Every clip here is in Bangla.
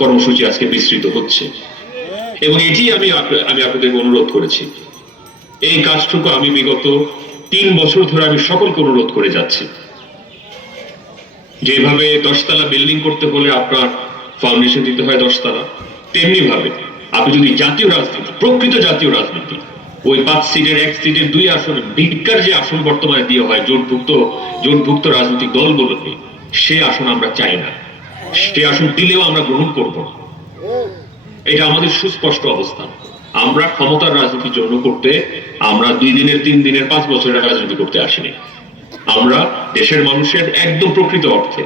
কর্মসূচি আজকে বিস্তৃত হচ্ছে, এবং এটি আমি আপনাদেরকে অনুরোধ করেছি। এই কাজটুকু আমি বিগত 3 বছর ধরে আমি সকলকে অনুরোধ করে যাচ্ছি। যেভাবে 10 তলা বিল্ডিং করতে হলে আপনার ফাউন্ডেশন দিতে হয় 10 তলা, তেমনি ভাবে আপনি যদি জাতীয় রাজনীতি, প্রকৃত জাতীয় রাজনীতি, ওই 5 সিটের 1 সিটের 2 আসনে ভিক্ষার যে আসন বর্তমানে দিয়ে হয় জোটভুক্ত রাজনৈতিক দলগুলোকে, সে আসন আমরা চাই না। সে আসন দিলেও আমরা গ্রহণ করব না। এটা আমাদের সুস্পষ্ট অবস্থান। আমরা ক্ষমতার রাজনীতির জন্য আমরা 2 দিনের 3 দিনের 5 বছরের রাজনীতি করতে আসিনি। আমরা দেশের মানুষের একদম প্রকৃত অর্থে,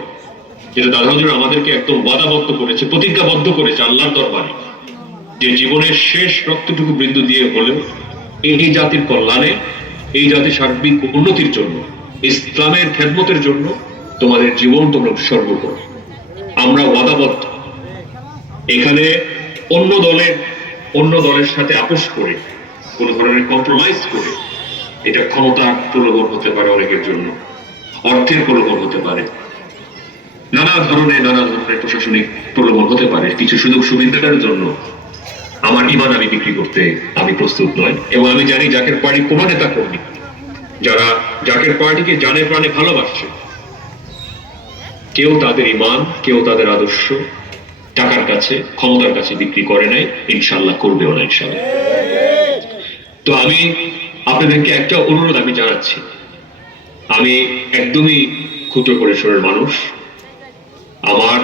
যেটা দাদা হুজুর আমাদেরকে একদম ওয়াদাবদ্ধ করেছে, প্রতিজ্ঞাবদ্ধ করেছে আল্লাহর দরবারে, যে জীবনের শেষ রক্তটুকু বিন্দু দিয়ে হলেও এই জাতির কল্যাণে, এই জাতির সার্বিক উন্নতির জন্য, ইসলামের খেদমতের জন্য তোমাদের জীবন তোমরা উৎসর্গ করো। আমরা ওয়াদাবদ্ধ। এখানে অন্য দলের সাথে আপোষ করে, কোন ধরনের কম্প্রোমাইজ করে, এটা ক্ষমতা প্রলোভন হতে পারে অনেকের জন্য, অর্থের প্রলোভন হতে পারে, নানা ধরনের প্রশাসনিক প্রলোভন হতে পারে, কিছু সুযোগ সুবিধার জন্য আমার ইমান আমি বিক্রি করতে আমি প্রস্তুত নয়। এবং আমি জানি জাকের পার্টি কোন নেতা কর্মী যারা জাকের পার্টিকে জানে প্রাণে ভালোবাসছে, কেউ তাদের ইমান, কেউ তাদের আদর্শ টাকার কাছে, ক্ষমতার কাছে বিক্রি করে নাই, ইনশাআল্লাহ করবেও না ইনশাআল্লাহ। তো আমি আপনাদেরকে একটা অনুরোধ আমি জানাচ্ছি। আমি একদমই ক্ষুদ্র পরিসরের মানুষ। আমার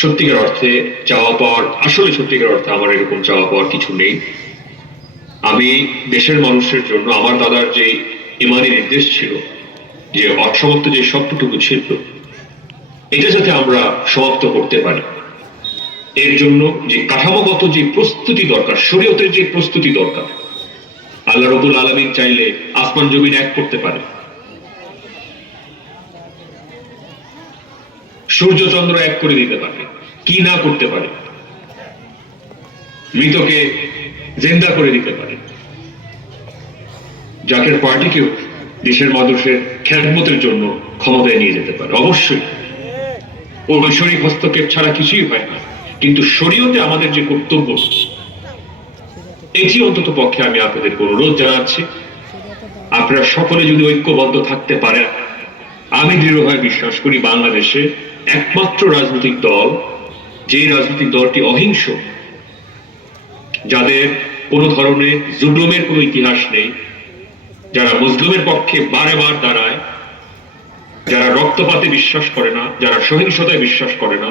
সত্যিকার অর্থে চাওয়া পাওয়ার, আসলে সত্যিকার অর্থে আমার এরকম চাওয়া পাওয়ার কিছু নেই। আমি দেশের মানুষের জন্য, আমার দাদার যে ইমানি নির্দেশ ছিল, যে অসমাপ্ত যে স্বপ্নটুকু ছিল, এটা যাতে আমরা সমাপ্ত করতে পারি, এর জন্য যে কাঠামোগত যে প্রস্তুতি দরকার, শরীয়তের যে প্রস্তুতি দরকার, আল্লাহ রাব্বুল আলামিন চাইলে আসমান জমিন এক করতে পারে, সূর্য চন্দ্র এক করে দিতে পারে, কি না করতে পারে, মৃতকে জিন্দা করে দিতে পারে। জাকের পার্টিকেও দেশের মানুষের খেদমতের জন্য ক্ষমতায় নিয়ে যেতে পারে। অবশ্যই ঐশ্বরিক হস্তক্ষেপ ছাড়া কিছুই হয় না, কিন্তু শরীয়তে আমাদের যে কর্তব্য, এটি অন্তত পক্ষে আমি আপনাদের অনুরোধ জানাচ্ছি। আপনারা সকলে যদি ঐক্যবদ্ধ থাকতে পারেন, আমি দৃঢ়ভাবে বিশ্বাস করি বাংলাদেশে একমাত্র রাজনৈতিক দল, যে রাজনৈতিক দলটি অহিংস, যাদের কোনো ধরনের জুলুমের কোনো ইতিহাস নেই, যারা মুসলিমের পক্ষে বারে বার দাঁড়ায়, যারা রক্তপাতে বিশ্বাস করে না, যারা সহিংসতায় বিশ্বাস করে না,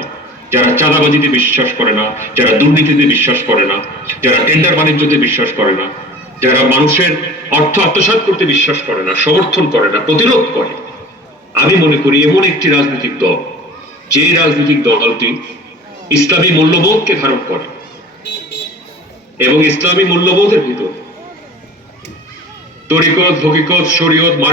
যারা চাঁদাবাজিতে বিশ্বাস করে না, যারা দুর্নীতিতে বিশ্বাস করে না, যারা টেন্ডার বাণিজ্যতে বিশ্বাস করে না, যারা মানুষের অর্থ আত্মসাৎ করতে বিশ্বাস করে না, সমর্থন করে না, প্রতিরোধ করে, আমি মনে করি এমন একটি রাজনৈতিক দল, যে রাজনৈতিক দলটি ইসলামী মূল্যবোধকে ধারণ করে এবং ইসলামী মূল্যবোধের ভিতর তরিকত, হকিকত, শরীয়ত